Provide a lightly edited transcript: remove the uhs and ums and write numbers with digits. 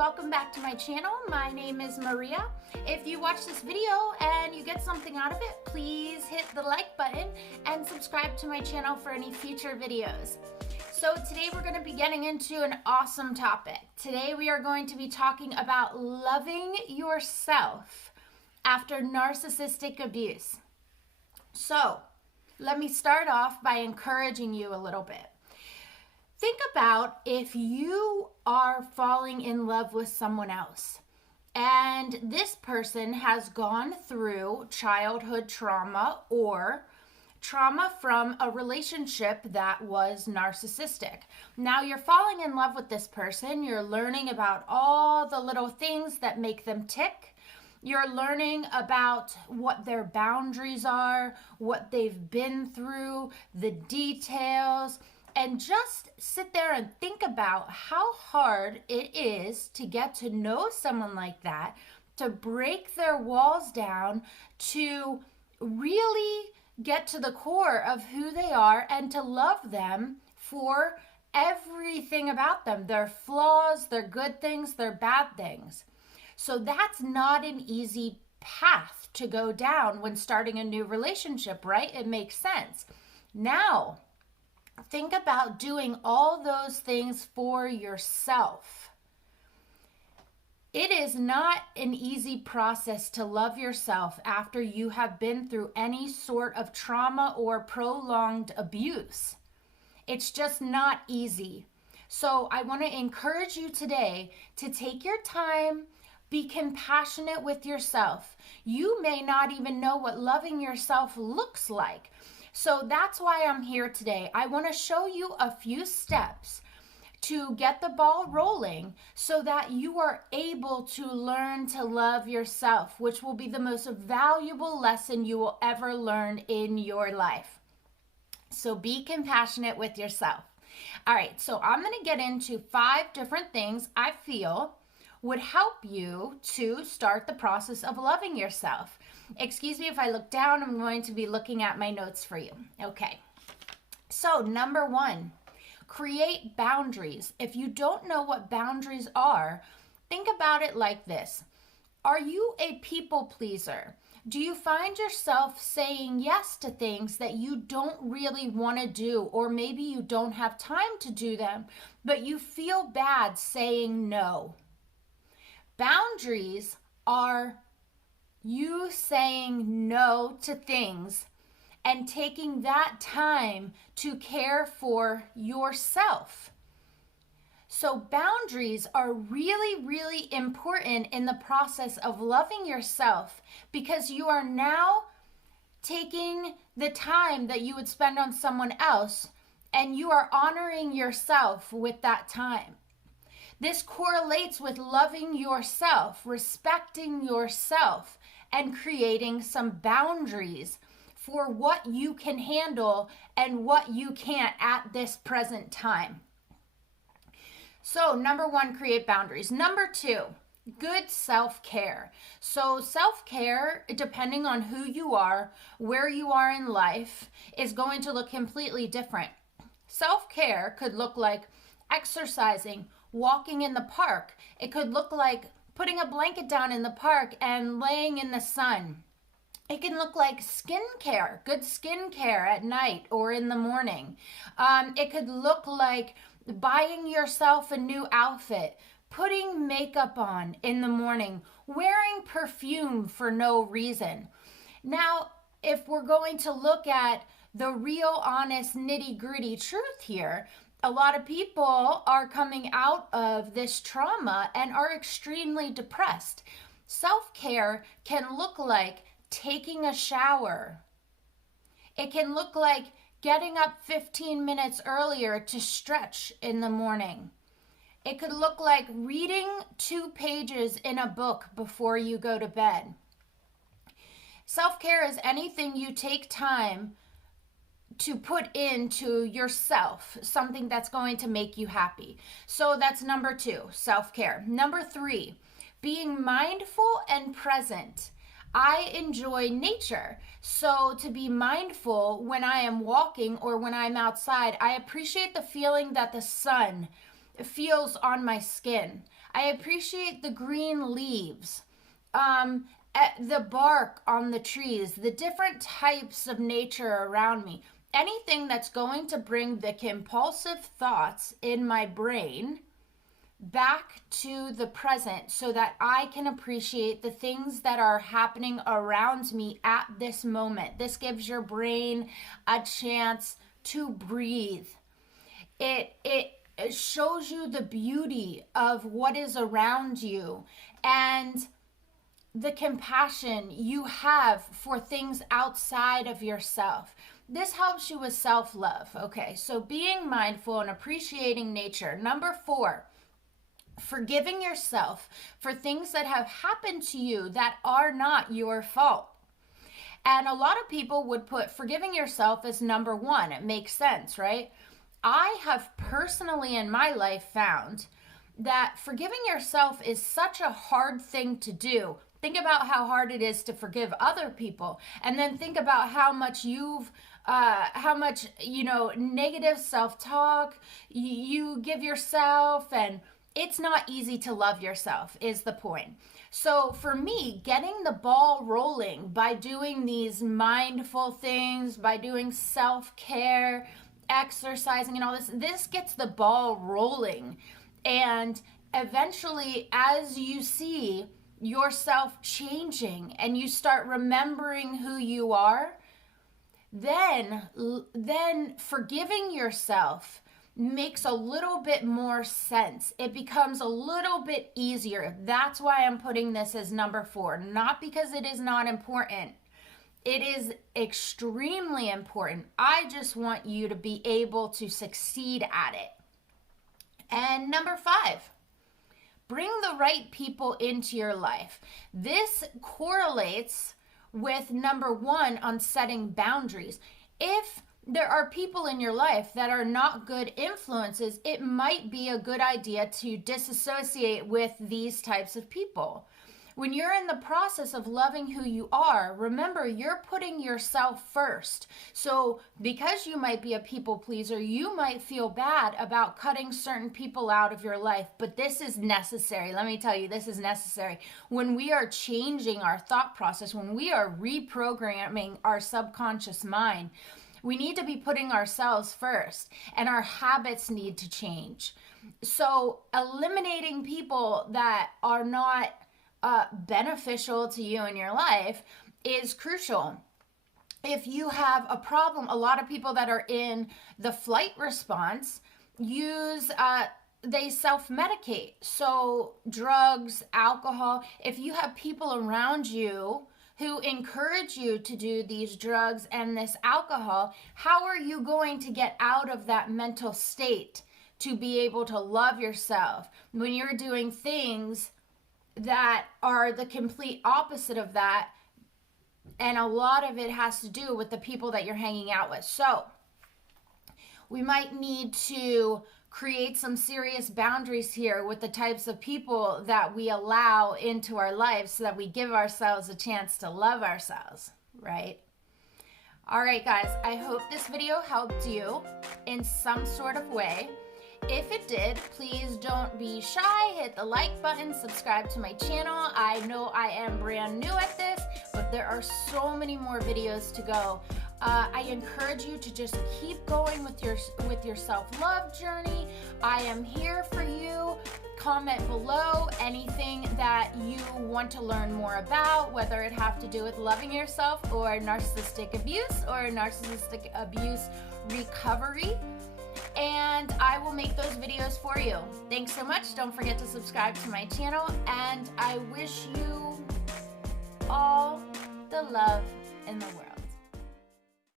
welcome back to my channel. My name is Maria. If you watch this video and you get something out of it, please hit the like button and subscribe to my channel for any future videos. So today we're going to be getting into an awesome topic. Today we are going to be talking about loving yourself after narcissistic abuse. So let me start off by encouraging you a little bit. Think about if you are falling in love with someone else and this person has gone through childhood trauma or trauma from a relationship that was narcissistic. Now you're falling in love with this person. You're learning about all the little things that make them tick. You're learning about what their boundaries are, what they've been through, the details. And just sit there and think about how hard it is to get to know someone like that, to break their walls down, to really get to the core of who they are and to love them for everything about them, their flaws, their good things, their bad things. So that's not an easy path to go down when starting a new relationship, right? It makes sense. Now, think about doing all those things for yourself. It is not an easy process to love yourself after you have been through any sort of trauma or prolonged abuse. It's just not easy. So I want to encourage you today to take your time, be compassionate with yourself. You may not even know what loving yourself looks like. So that's why I'm here today. I want to show you a few steps to get the ball rolling so that you are able to learn to love yourself, which will be the most valuable lesson you will ever learn in your life. So be compassionate with yourself. All right, so I'm going to get into 5 different things I feel would help you to start the process of loving yourself. Excuse me if I look down, I'm going to be looking at my notes for you. Okay, so number 1, create boundaries. If you don't know what boundaries are, think about it like this. Are you a people pleaser? Do you find yourself saying yes to things that you don't really want to do, or maybe you don't have time to do them, but you feel bad saying no? Boundaries are you saying no to things and taking that time to care for yourself. So boundaries are really, really important in the process of loving yourself because you are now taking the time that you would spend on someone else and you are honoring yourself with that time. This correlates with loving yourself, respecting yourself, and creating some boundaries for what you can handle and what you can't at this present time. So number 1, create boundaries. Number 2, good self-care. So self-care, depending on who you are, where you are in life, is going to look completely different. Self-care could look like exercising, walking in the park. It could look like putting a blanket down in the park and laying in the sun. It can look like skincare, good skincare at night or in the morning. It could look like buying yourself a new outfit, putting makeup on in the morning, wearing perfume for no reason. Now, if we're going to look at the real, honest, nitty-gritty truth here, a lot of people are coming out of this trauma and are extremely depressed. Self-care can look like taking a shower. It can look like getting up 15 minutes earlier to stretch in the morning. It could look like reading 2 pages in a book before you go to bed. Self-care is anything you take time to put into yourself, something that's going to make you happy. So that's number 2, self-care. Number 3, being mindful and present. I enjoy nature, so to be mindful when I am walking or when I'm outside, I appreciate the feeling that the sun feels on my skin. I appreciate the green leaves, the bark on the trees, the different types of nature around me. Anything that's going to bring the compulsive thoughts in my brain back to the present so that I can appreciate the things that are happening around me at this moment. This gives your brain a chance to breathe. It shows you the beauty of what is around you and the compassion you have for things outside of yourself. This helps you with self-love. Okay, so being mindful and appreciating nature. Number 4, forgiving yourself for things that have happened to you that are not your fault. And a lot of people would put forgiving yourself as number 1. It makes sense, right? I have personally in my life found that forgiving yourself is such a hard thing to do. Think about how hard it is to forgive other people, and then think about how much negative self-talk you give yourself, and it's not easy to love yourself is the point. So for me, getting the ball rolling by doing these mindful things, by doing self-care, exercising and all this gets the ball rolling. And eventually, as you see yourself changing and you start remembering who you are, then forgiving yourself makes a little bit more sense. It becomes a little bit easier. That's why I'm putting this as number 4, not because it is not important. It is extremely important. I just want you to be able to succeed at it. And number 5, bring the right people into your life. This correlates with number 1 on setting boundaries. If there are people in your life that are not good influences, it might be a good idea to disassociate with these types of people. When you're in the process of loving who you are, remember, you're putting yourself first. So because you might be a people pleaser, you might feel bad about cutting certain people out of your life, but this is necessary. Let me tell you, this is necessary. When we are changing our thought process, when we are reprogramming our subconscious mind, we need to be putting ourselves first, and our habits need to change. So eliminating people that are not beneficial to you in your life is crucial. If you have a problem, a lot of people that are in the flight response they self-medicate. So drugs, alcohol. If you have people around you who encourage you to do these drugs and this alcohol, how are you going to get out of that mental state to be able to love yourself when you're doing things that are the complete opposite of that? And a lot of it has to do with the people that you're hanging out with. So we might need to create some serious boundaries here with the types of people that we allow into our lives so that we give ourselves a chance to love ourselves, right? All right, guys, I hope this video helped you in some sort of way. If it did, please don't be shy. Hit the like button, subscribe to my channel. I know I am brand new at this, but there are so many more videos to go. I encourage you to just keep going with your self-love journey. I am here for you. Comment below anything that you want to learn more about, whether it have to do with loving yourself or narcissistic abuse or narcissistic abuse recovery. And I will make those videos for you. Thanks so much. Don't forget to subscribe to my channel, and I wish you all the love in the world.